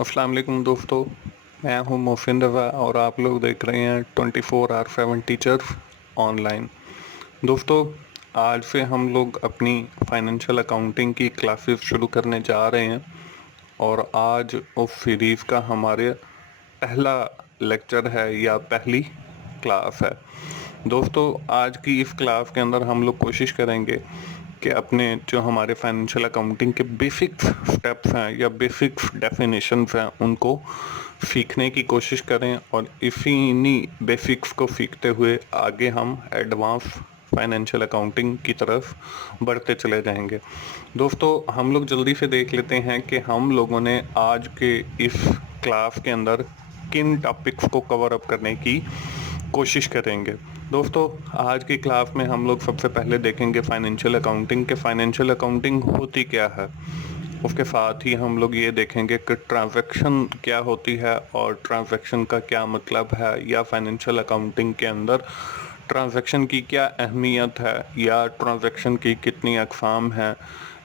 अस्सलाम वालेकुम दोस्तों। मैं हूं मोहसिन रज़ा और आप लोग देख रहे हैं 24/7 टीचर्स ऑनलाइन। दोस्तों, आज से हम लोग अपनी फाइनेंशियल अकाउंटिंग की क्लासेस शुरू करने जा रहे हैं और आज उस सीरीज़ का हमारे पहला लेक्चर है या पहली क्लास है। दोस्तों, आज की इस क्लास के अंदर हम लोग कोशिश करेंगे कि अपने जो हमारे फाइनेंशियल अकाउंटिंग के बेसिक स्टेप्स हैं या बेसिक डेफिनेशंस हैं उनको सीखने की कोशिश करें और इन्हीं बेसिक्स को सीखते हुए आगे हम एडवांस फाइनेंशियल अकाउंटिंग की तरफ बढ़ते चले जाएंगे। दोस्तों, हम लोग जल्दी से देख लेते हैं कि हम लोगों ने आज के इस क्लास के अंदर किन टॉपिक्स को कवर अप करने की कोशिश करेंगे। दोस्तों, आज की क्लास में हम लोग सबसे पहले देखेंगे फाइनेंशियल अकाउंटिंग के फाइनेंशियल अकाउंटिंग होती क्या है। उसके साथ ही हम लोग ये देखेंगे कि ट्रांजैक्शन क्या होती है और ट्रांजैक्शन का क्या मतलब है, या फाइनेंशियल अकाउंटिंग के अंदर ट्रांजैक्शन की क्या अहमियत है, या ट्रांजैक्शन की कितनी अक़साम हैं,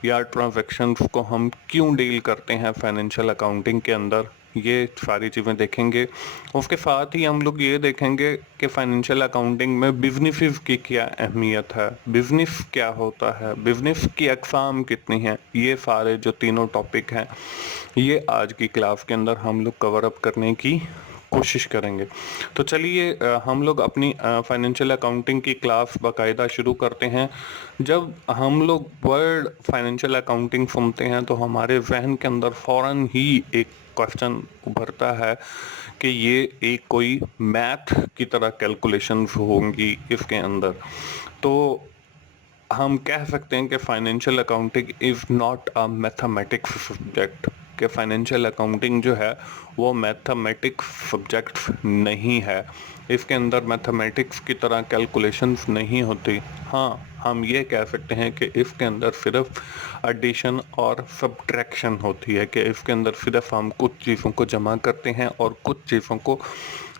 या ट्रांजैक्शंस को हम क्यों डील करते हैं फाइनेंशियल अकाउंटिंग के अंदर। ये सारी चीज़ें देखेंगे। उसके साथ ही हम लोग ये देखेंगे कि फाइनेंशियल अकाउंटिंग में बिजनेसेस की क्या अहमियत है, बिजनेस क्या होता है, बिजनेस की अक़साम कितनी हैं। ये सारे जो तीनों टॉपिक हैं ये आज की क्लास के अंदर हम लोग कवर अप करने की कोशिश करेंगे। तो चलिए हम लोग अपनी फाइनेंशियल अकाउंटिंग की क्लास बाकायदा शुरू करते हैं। जब हम लोग वर्ड फाइनेंशियल अकाउंटिंग सुनते हैं तो हमारे जहन के अंदर फ़ौरन ही एक क्वेश्चन उभरता है कि ये एक कोई मैथ की तरह कैलकुलेशंस होंगी इसके अंदर। तो हम कह सकते हैं कि financial accounting is not a mathematics subject, कि फाइनेंशियल अकाउंटिंग जो है वो मैथमेटिक्स सब्जेक्ट नहीं है। इसके अंदर मैथमेटिक्स की तरह कैलकुलेशंस नहीं होती। हाँ, हम ये कह सकते हैं कि इसके अंदर सिर्फ एडिशन और सब्ट्रैक्शन होती है, कि इसके अंदर सिर्फ हम कुछ चीज़ों को जमा करते हैं और कुछ चीज़ों को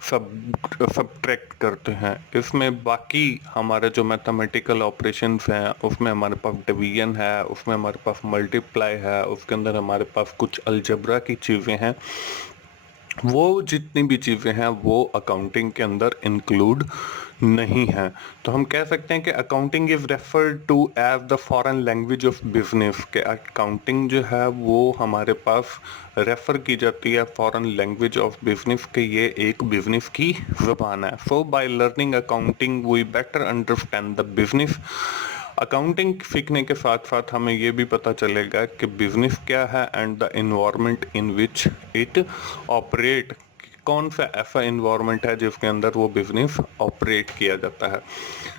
सब्ट्रैक्ट करते हैं। इसमें बाकी हमारे जो मैथमेटिकल ऑपरेशंस हैं उसमें हमारे पास डिवीजन है, उसमें हमारे पास मल्टीप्लाई है, उसके अंदर हमारे पास कुछ अलजेब्रा की चीज़ें हैं। वो जितनी भी चीज़ें हैं वो अकाउंटिंग के अंदर इंक्लूड नहीं है। तो हम कह सकते हैं कि accounting is referred to as the foreign language of business, के अकाउंटिंग जो है वो हमारे पास रेफर की जाती है फॉरेन लैंग्वेज ऑफ बिजनेस, के ये एक बिजनेस की ज़बान है। So by learning accounting we better understand the business. Accounting सीखने के साथ साथ हमें ये भी पता चलेगा कि बिजनेस क्या है and the environment in which it operate. कौन सा ऐसा इन्वायरमेंट है जिसके अंदर वो बिजनेस ऑपरेट किया जाता है।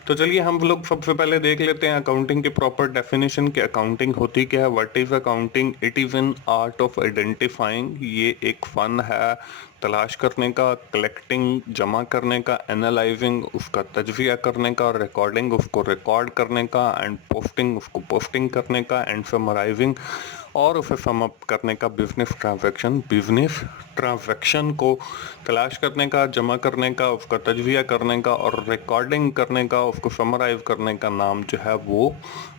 तो चलिए हम लोग सबसे पहले देख लेते हैं अकाउंटिंग की प्रॉपर डेफिनेशन, कि अकाउंटिंग होती क्या है। What is accounting? It is an art of identifying, ये एक फन है तलाश करने का, कलेक्टिंग जमा करने का, एनालाइजिंग उसका तजज़िया करने का, रिकॉर्डिंग उसको रिकॉर्ड करने का, एंड पोस्टिंग उसको पोस्टिंग करने का, एंड समराइजिंग और उसे सम अप करने का। बिजनेस ट्रांजैक्शन, बिजनेस ट्रांजैक्शन को तलाश करने का, जमा करने का, उसका तजज़िया करने का और रिकॉर्डिंग करने का, उसको समराइज करने का नाम जो है वो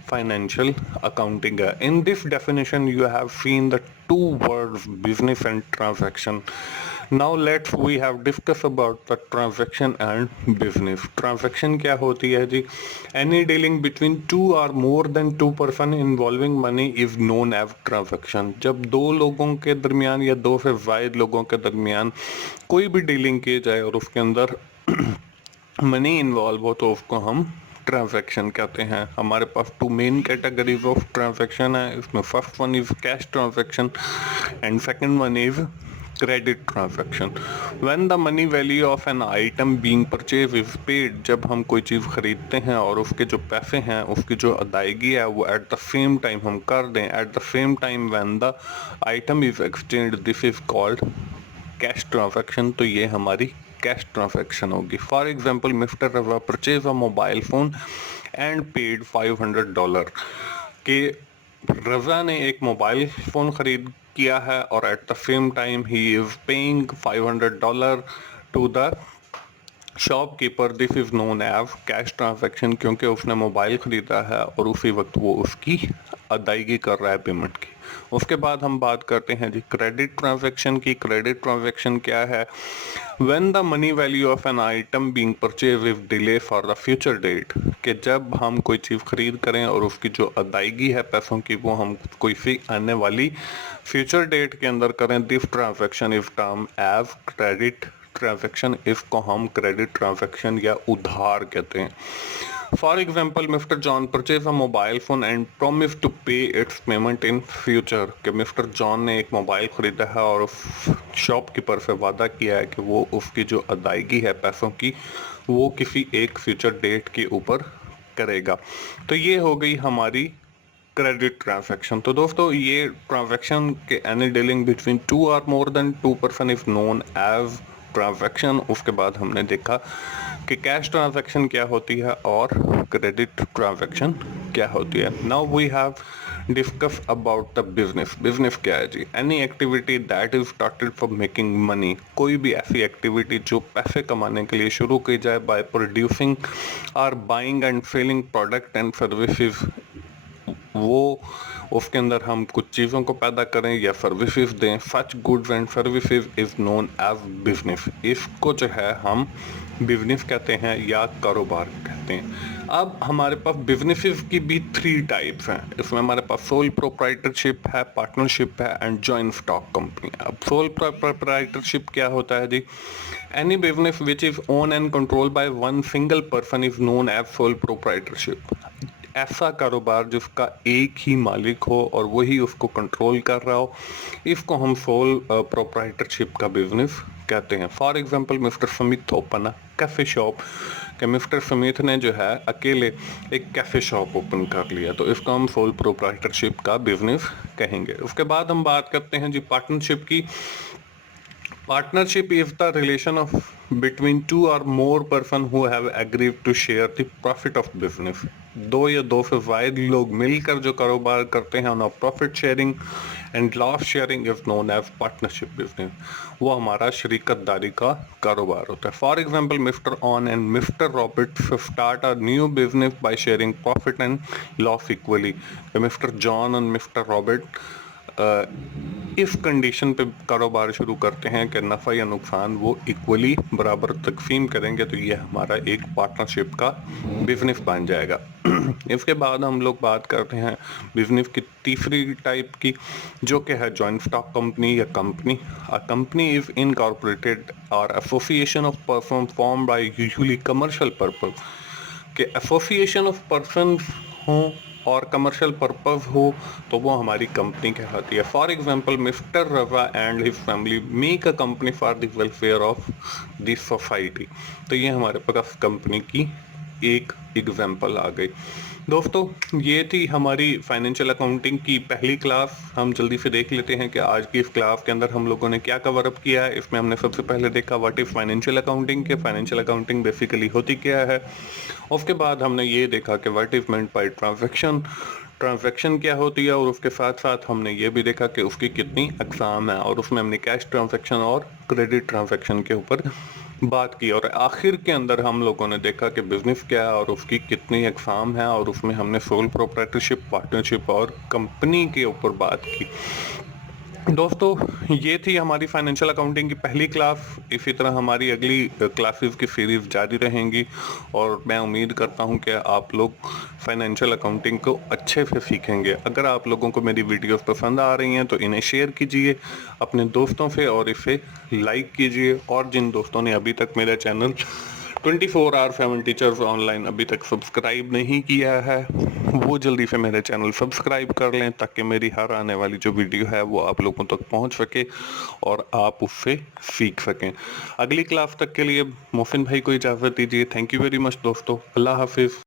फाइनेंशियल अकाउंटिंग है। In this definition you have seen the two words business and transaction. Now let's we have discussed about the transaction and business. Transaction क्या होती है जी? Any dealing between two or more than two person involving money is known as transaction. जब दो लोगों के दरमियान या दो से ज्यादा लोगों के दरमियान कोई भी डीलिंग की जाए और उसके अंदर मनी इन्वॉल्व हो तो उसको हम ट्रांजैक्शन कहते हैं। हमारे पास two main categories of transaction है। इसमें first one is cash transaction and second one is credit transaction. When the money value of an item being purchase is paid, जब हम कोई चीज़ खरीदते हैं और उसके जो पैसे हैं उसकी जो अदायगी है वो एट द सेम टाइम हम कर दें, eight the same time when the item is exchange, this is called cash transaction. तो ये हमारी कैश ट्रांजैक्शन होगी। फॉर एग्जाम्पल, मिस्टर रवा purchase a mobile phone and paid $500, के रजा ने एक मोबाइल फोन खरीद किया है और एट द सेम टाइम ही is paying $500 to the shopkeeper this is known as cash transaction, क्योंकि उसने मोबाइल खरीदा है और उसी वक्त वो उसकी अदायगी कर रहा है पेमेंट की। उसके बाद हम बात करते हैं जी क्रेडिट ट्रांजैक्शन की। क्रेडिट ट्रांजैक्शन क्या है? When the money value of an item being purchase with delay for the future date, कि जब हम कोई चीज़ खरीद करें और उसकी जो अदायगी है पैसों की वो हम कोई सी आने वाली फ्यूचर डेट के अंदर करें, this transaction is term as credit transaction. इसको हम क्रेडिट ट्रांजैक्शन या उधार कहते हैं। For example, mister John purchase a mobile phone and promise to pay its payment in future, कि मिस्टर जॉन ने एक मोबाइल खरीदा है और शॉपकीपर से वादा किया है कि वो उसकी जो अदायगी है पैसों की वो किसी एक फ्यूचर डेट के ऊपर करेगा। तो ये हो गई हमारी क्रेडिट ट्रांजैक्शन। तो दोस्तों ये ट्रांजैक्शन के any dealing between two or more than two person is known as transaction. उसके बाद हमने देखा कि कैश ट्रांजैक्शन क्या होती है और क्रेडिट ट्रांजैक्शन क्या होती है। Now we have discuss about the business. Business क्या है जी? Any activity that is started for making money. कोई भी ऐसी एक्टिविटी जो पैसे कमाने के लिए शुरू की जाए बाय प्रोड्यूसिंग और buying and selling product and services, वो उसके अंदर हम कुछ चीज़ों को पैदा करें या सर्विसेज दें। Such goods and services is known as business. इसको जो है हम बिजनेस कहते हैं या कारोबार कहते हैं। अब हमारे पास बिजनेसेस की भी 3 टाइप्स हैं। इसमें हमारे पास सोल प्रोप्राइटरशिप है, पार्टनरशिप है एंड जॉइंट स्टॉक कंपनी। अब सोल प्रोप्राइटरशिप क्या होता है जी? Any business which is own and control by one single person is known as sole proprietorship. ऐसा कारोबार जिसका एक ही मालिक हो और वही उसको कंट्रोल कर रहा हो, इसको हम सोल प्रोप्राइटरशिप का बिजनेस कहते हैं। For example, mister Samit open a cafe shop, कि मिस्टर समित ने जो है अकेले एक कैफे शॉप ओपन कर लिया, तो इसको हम सोल प्रोप्राइटरशिप का बिजनेस कहेंगे। उसके बाद हम बात करते हैं जी पार्टनरशिप की। Partnership is the relation of between two or more person who have agreed to share the profit of business। दो या दो से ज्यादा लोग मिलकर जो कारोबार करते हैं उन्हें profit sharing and loss sharing is known as partnership business. वो हमारा शरीकतदारी का कारोबार होता है। For example, mister John and mister Robert start a new business by sharing profit and loss equally. Mister John और मिस्टर रॉबर्ट इस condition पे कारोबार शुरू करते हैं कि नफ़ा या नुकसान वो इक्वली बराबर तकसीम करेंगे, तो ये हमारा एक पार्टनरशिप का बिजनेस बन जाएगा। इसके बाद हम लोग बात करते हैं बिजनेस की तीसरी टाइप की, जो कि है जॉइंट स्टॉक कंपनी या company. A company is incorporated और association of person form by usually commercial purpose, कि एसोसिएशन ऑफ पर्सन हों और कमर्शियल पर्पज हो तो वो हमारी कंपनी कहलाती है। फॉर एग्जांपल, मिस्टर रवा and his family make a company for the welfare of the society. तो ये हमारे पास कंपनी की एक एग्जांपल आ गई। दोस्तों ये थी हमारी फाइनेंशियल अकाउंटिंग की पहली क्लास। हम जल्दी से देख लेते हैं कि आज की इस क्लास के अंदर हम लोगों ने क्या कवर अप किया है। इसमें हमने सबसे पहले देखा व्हाट इज फाइनेंशियल अकाउंटिंग, के फाइनेंशियल अकाउंटिंग बेसिकली होती क्या है। उसके बाद हमने ये देखा कि what is meant by transaction, transaction क्या होती है, और उसके साथ साथ हमने ये भी देखा कि उसकी कितनी अकसाम है, और उसमें हमने कैश ट्रांजैक्शन और क्रेडिट ट्रांजैक्शन के ऊपर बात की। और आखिर के अंदर हम लोगों ने देखा कि बिजनेस क्या है और उसकी कितनी अकसाम है, और उसमें हमने सोल प्रोप्राइटरशिप, पार्टनरशिप और कंपनी के ऊपर बात की। दोस्तों ये थी हमारी फाइनेंशियल अकाउंटिंग की पहली क्लास। इसी तरह हमारी अगली क्लासेस की सीरीज जारी रहेंगी, और मैं उम्मीद करता हूं कि आप लोग फाइनेंशियल अकाउंटिंग को अच्छे से सीखेंगे। अगर आप लोगों को मेरी वीडियोस पसंद आ रही हैं तो इन्हें शेयर कीजिए अपने दोस्तों से और इसे लाइक कीजिए। और जिन दोस्तों ने अभी तक मेरा चैनल 24 आवर 7 टीचर्स ऑनलाइन अभी तक सब्सक्राइब नहीं किया है, वो जल्दी से मेरे चैनल सब्सक्राइब कर लें, ताकि मेरी हर आने वाली जो वीडियो है वो आप लोगों तक पहुंच सके और आप उससे सीख सकें। अगली क्लास तक के लिए मोहसिन भाई को इजाज़त दीजिए। थैंक यू वेरी मच दोस्तों। अल्लाह हाफिज़।